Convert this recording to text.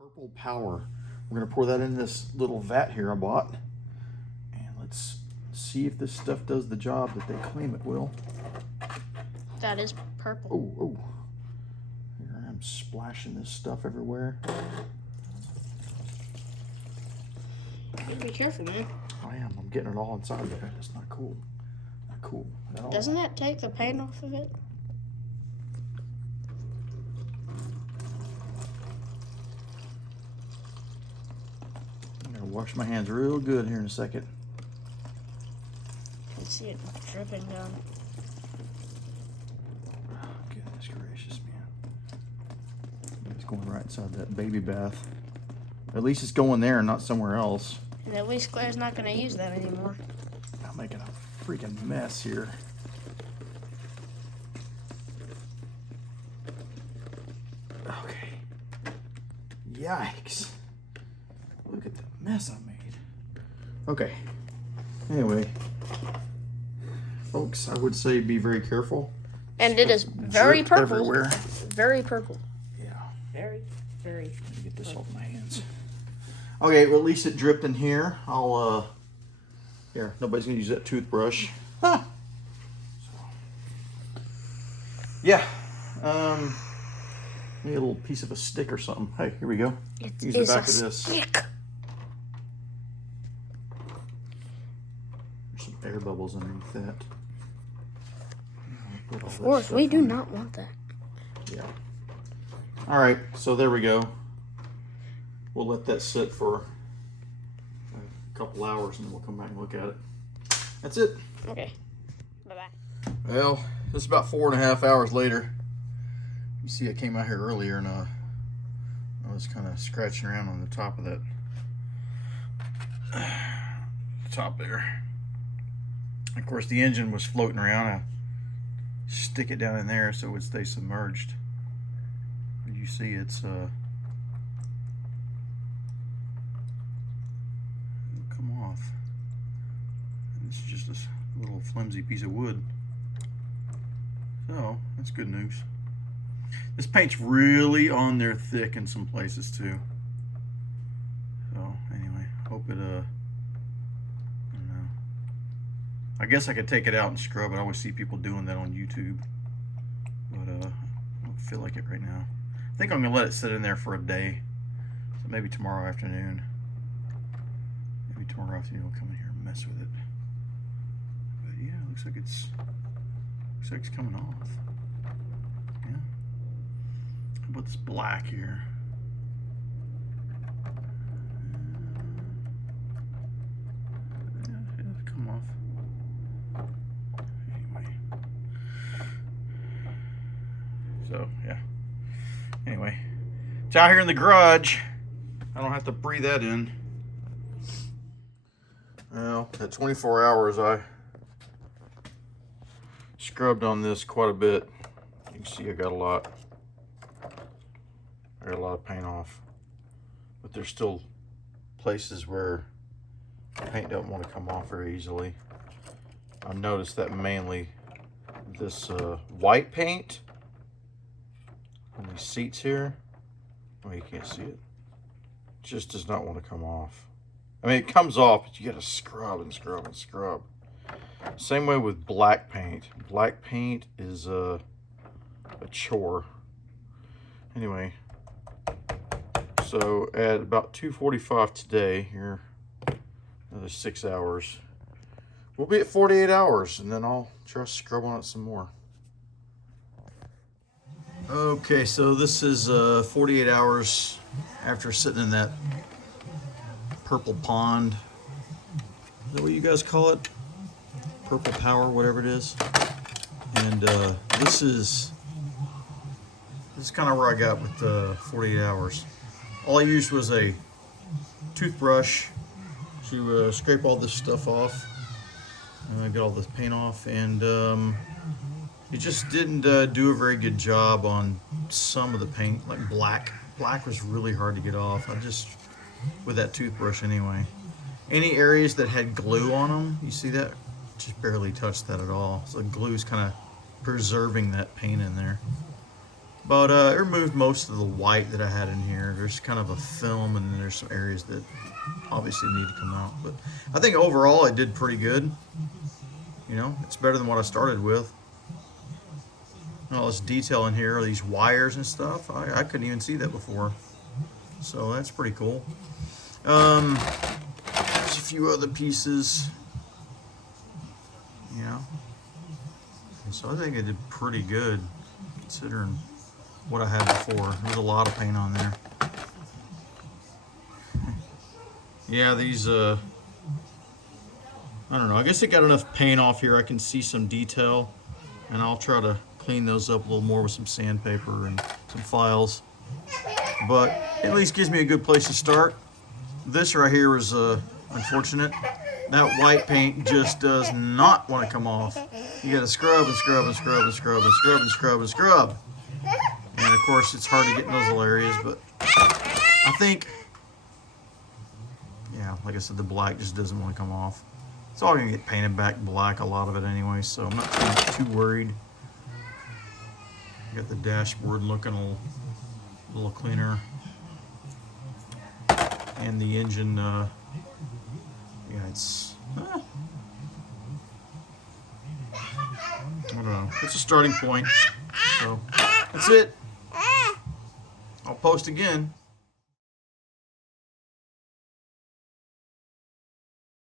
Purple Power. We're going to pour that in this little vat here I bought. And let's see if this stuff does the job that they claim it will. That is purple. Oh. Here I am splashing this stuff everywhere. You gotta be careful, man. I am. I'm getting it all inside there. That's not cool. Not cool at all. Doesn't that take the paint off of it? I'm going to wash my hands real good here in a second. I can see it dripping down. Oh, goodness gracious, man. It's going right inside that baby bath. At least it's going there and not somewhere else. And at least Claire's not going to use that anymore. I'm making a freaking mess here. Okay. Yikes. Look at the mess I made. Okay. Anyway. Folks, I would say be very careful. And it is very purple. Everywhere. Very purple. Yeah. Very. Let me get this off my hands. Okay, well at least it dripped in here. Here, nobody's gonna use that toothbrush. Huh. So, yeah. Maybe a little piece of a stick or something. Hey, here we go. Use the back of this. Stick. There's some air bubbles underneath that. Of course, we do not want that. Yeah. All right, so there we go. We'll let that sit for a couple hours and then we'll come back and look at it. That's it. Okay. Bye-bye. Well, this is about 4.5 hours later. You see I came out here earlier and I was kind of scratching around on the top of that top there. Of course the engine was floating around. I stick it down in there so it would stay submerged. But you see it's it'll come off. And it's just this little flimsy piece of wood. So that's good news. This paint's really on there thick in some places too. So anyway, hope it I don't know. I guess I could take it out and scrub it. I always see people doing that on YouTube. But I don't feel like it right now. I think I'm gonna let it sit in there for a day. So maybe tomorrow afternoon. Maybe tomorrow afternoon we'll come in here and mess with it. But yeah, it looks like it's coming off. Yeah. How about this black here? Yeah, it'll come off. Anyway. So, yeah. Anyway. It's out here in the garage. I don't have to breathe that in. Well, at 24 hours, I scrubbed on this quite a bit. You can see I got a lot of paint off, but there's still places where the paint doesn't want to come off very easily. I've noticed that mainly this white paint on these seats here. Oh, you can't see it. It just does not want to come off. I mean, it comes off, but you got to scrub and scrub and scrub. Same way with black paint. Black paint is a chore. Anyway, so at about 2:45 today, here, another 6 hours, we'll be at 48 hours, and then I'll try to scrub on it some more. Okay, so this is 48 hours after sitting in that purple pond. Is that what you guys call it? Purple Power, whatever it is. And this is kind of where I got with the 48 hours. All I used was a toothbrush to scrape all this stuff off. Get all this paint off, and it just didn't do a very good job on some of the paint, like black. Black was really hard to get off. With that toothbrush anyway. Any areas that had glue on them, you see that? Just barely touched that at all. So the glue's kind of preserving that paint in there. But it removed most of the white that I had in here. There's kind of a film, and then there's some areas that obviously need to come out. But I think overall it did pretty good. You know, it's better than what I started with. All this detail in here, these wires and stuff, I couldn't even see that before. So that's pretty cool. There's a few other pieces. You know. And so I think it did pretty good considering what I had before. There's a lot of paint on there. Yeah, these I don't know, I guess it got enough paint off here. I can see some detail, and I'll try to clean those up a little more with some sandpaper and some files. But at least gives me a good place to start. This right here is unfortunate. That white paint just does not want to come off. You gotta scrub and scrub and scrub and scrub and scrub and scrub and scrub. And of course it's hard to get in those little areas, but I think, yeah, like I said, the black just doesn't want to come off. It's all gonna get painted back black, a lot of it anyway, so I'm not too worried. Got the dashboard looking a little cleaner. And the engine, yeah, it's, I don't know, it's a starting point. So, that's it. I'll post again.